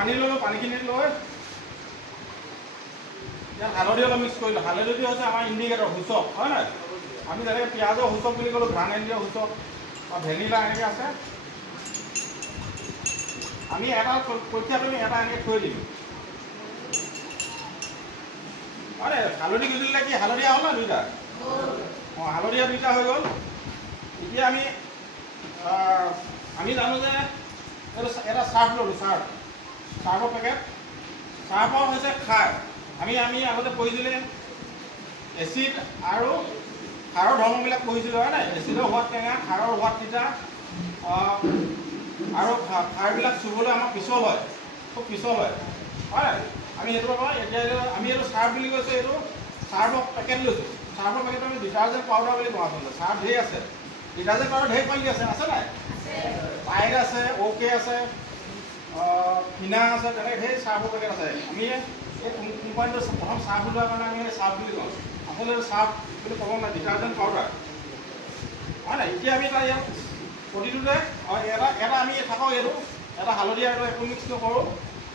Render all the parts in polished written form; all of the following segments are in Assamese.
পানী ল'লোঁ, পানীখিনি লৈ ইয়াত হালধি অলপ মিক্স কৰিলোঁ। হালধিটো হৈছে আমাৰ ইণ্ডিকেটৰ সূচক, হয় নাই? আমি যেনেকৈ পিঁয়াজৰ সূচক বুলি ক'লোঁ, গ্ৰানেলিয়াৰ সূচক বা ভেনিলা এনেকৈ আছে। আমি এটা পৰীক্ষা কৰি এটা এনেকৈ থৈ দিম। হয় নাই? হালধি গুজিলে কি হালধীয়া হ'ল না দুইটা? অঁ, হালধীয়া দুইটা হৈ গ'ল। এতিয়া আমি জানো যে এইটো এটা চাৰ্ফ ল'লোঁ, চাৰ্ফৰ পেকেট। চাৰ্ফৰ হৈছে খাৰ। আমি আগতে পঢ়িছিলে এচিড আৰু খাৰৰ ধৰ্মবিলাক পঢ়িছিলোঁ, হয় নাই? এচিডৰ সোৱাদ টেঙা, খাৰৰ সোৱাদ তিতা, আৰু খাৰবিলাক চুবলৈ আমাৰ পিছল হয়, খুব পিছল হয়, হয় নাই? আমি সেইটো পাওঁ। এতিয়া আমি এইটো চাৰ্ফ বুলি কৈছোঁ, এইটো চাৰ্ফৰ পেকেট লৈছোঁ। চাৰ্ফৰ পেকেটটো আমি ডিটাৰজেণ্ট পাউডাৰ বুলি কোৱা আচলতে। চাৰ্ফ ঢেৰ আছে, ডিটাৰজেণ্ট পাউডাৰ ঢেৰ কোৱালিটি আছে নাই? টাইড আছে, অ'কে আছে, ফিনা আছে, তেনেকৈ ঢেৰ চাৰ্ফৰ পেকেট আছে। আমি এই কোম্পানীটো প্ৰথম চাৰ্ফ ওলোৱাৰ কাৰণে আমি চাৰ্ফ বুলি কওঁ। আচলতে চাৰ্ফ বুলি ক'ব নাই, ডিটাৰজেণ্ট পাউডাৰ, হয় নাই? এতিয়া আমি তাৰ ইয়াত প্ৰতিটোতে এটা আমি থাকক, এইটো এটা হালধীয়া আৰু একো মিক্স নকৰোঁ।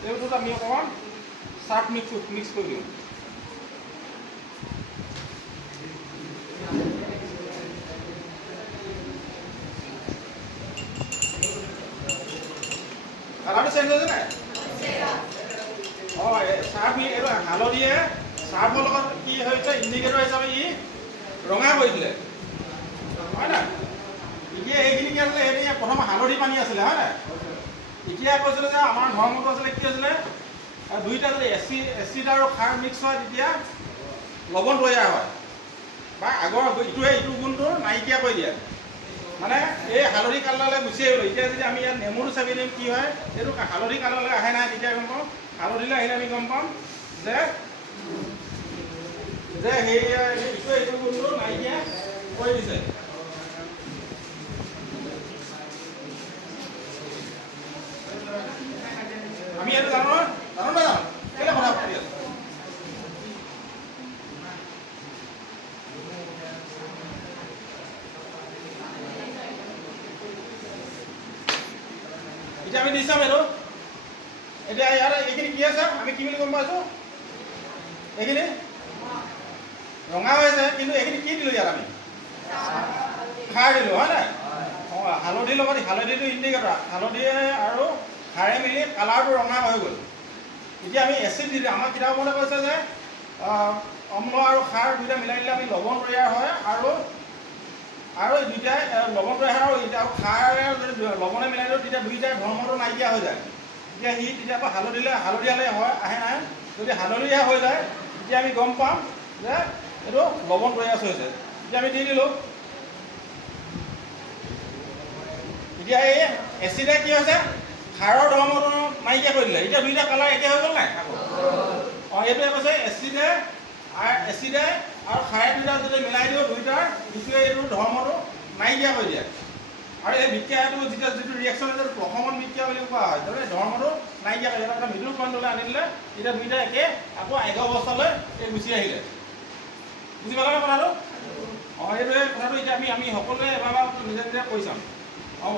এইটোত আমি অকণমান চাৰ্ফ মিক্স কৰি দিওঁ। কালাৰটো চেঞ্জ হৈছে নাই? অঁ, চাৰ্ফ এইটো হালধিয়ে চাৰ্ফৰ লগত কি হৈছে, ইণ্ডিকেটৰ হিচাপে ই ৰঙা কৰিছিলে, হয় নাই? এতিয়া এইখিনি কি আছিলে? এইখিনি প্ৰথম হালধি পানী আছিলে, হয় নাই? এতিয়া কৈছিলে যে আমাৰ ধৰ্মটো আছিলে কি আছিলে, দুইটা যদি এচিড আৰু খাৰ মিক্স হয় তেতিয়া লৱণ তৈয়াৰ হয়, বা আগৰ ইটো গুণটো নাইকিয়া কৰি দিয়ে। মানে এই হালধি কালাৰলৈ গুচি আহিব। এতিয়া যদি আমি ইয়াত নেমুটো চাবি দিম, কি হয়, এইটো হালধি কালাৰলৈ আহে নাই, তেতিয়া গম পাওঁ। হালধিলৈ আহিলে আমি গম পাম যে এইটো গুণটো নাইকিয়া কৰি দিছে। আমি এইটো জানো নাজানো? কেলে কথা পাতি আছো? এতিয়া আমি দি চাম এইটো। এতিয়া ইয়াত এইখিনি কি আছে, আমি কি বুলি গম পাইছোঁ? এইখিনি ৰঙা হৈছে, কিন্তু এইখিনি কি দিলোঁ ইয়াত? আমি খাৰ দিলোঁ, হয় নাই? অঁ, হালধিৰ লগত হালধিটো ইণ্ডিকেটৰ, হালধিয়ে আৰু খাৰে মিলি কালাৰটো ৰঙা হৈ গ'ল। এতিয়া আমি এচিড দিলোঁ। আমাৰ কিতাপমতে কৈছে যে অম্ল আৰু খাৰ দুইটা মিলাই দিলে আমি লৱণ তৈয়াৰ হয়, আৰু দুইটাই লৱণ তৈয়াৰ হয়, আৰু খাৰে যদি লৱণে মিলাই দিওঁ তেতিয়া দুইটাই ধৰ্মটো নাইকিয়া হৈ যায়। তেতিয়া আকৌ হালধীয়ালৈ হয়, আহে নাই? যদি হালধীয়া হৈ যায় তেতিয়া আমি গম পাম যে এইটো লৱণ তৈয়াৰ হৈছে। এতিয়া আমি দি দিলোঁ। এতিয়া এই এচিডে কি হৈছে, খাৰৰ ধৰ্মটো নাইকিয়া কৰি দিলে। এতিয়া দুইটা কালাৰ একে হৈ গ'ল নাই? অঁ, এইটোৱে কৈছে এচিডে আৰু খাৰে দুইটা যদি মিলাই দিওঁ, দুইটাৰ ইটোৱে এইটো ধৰ্মটো নাইকিয়া কৰি দিয়ে। আৰু এই বিক্ৰিয়াটো যিটো ৰিয়েকশ্যন আছে, প্ৰশমন বিক্ৰিয়া বুলি কোৱা হয়। ধৰ্মটো নাইকিয়া কৰি এটা মিডল পইণ্টলৈ আনি দিলে, এতিয়া দুইটা একে আকৌ এক অৱস্থালৈ গুচি আহিলে। বুজি পালা কথাটো? অঁ, এইটোৱে কথাটো। এতিয়া আমি সকলোৱে এবাৰ নিজে নিজে কৈ চাম, হ'ব?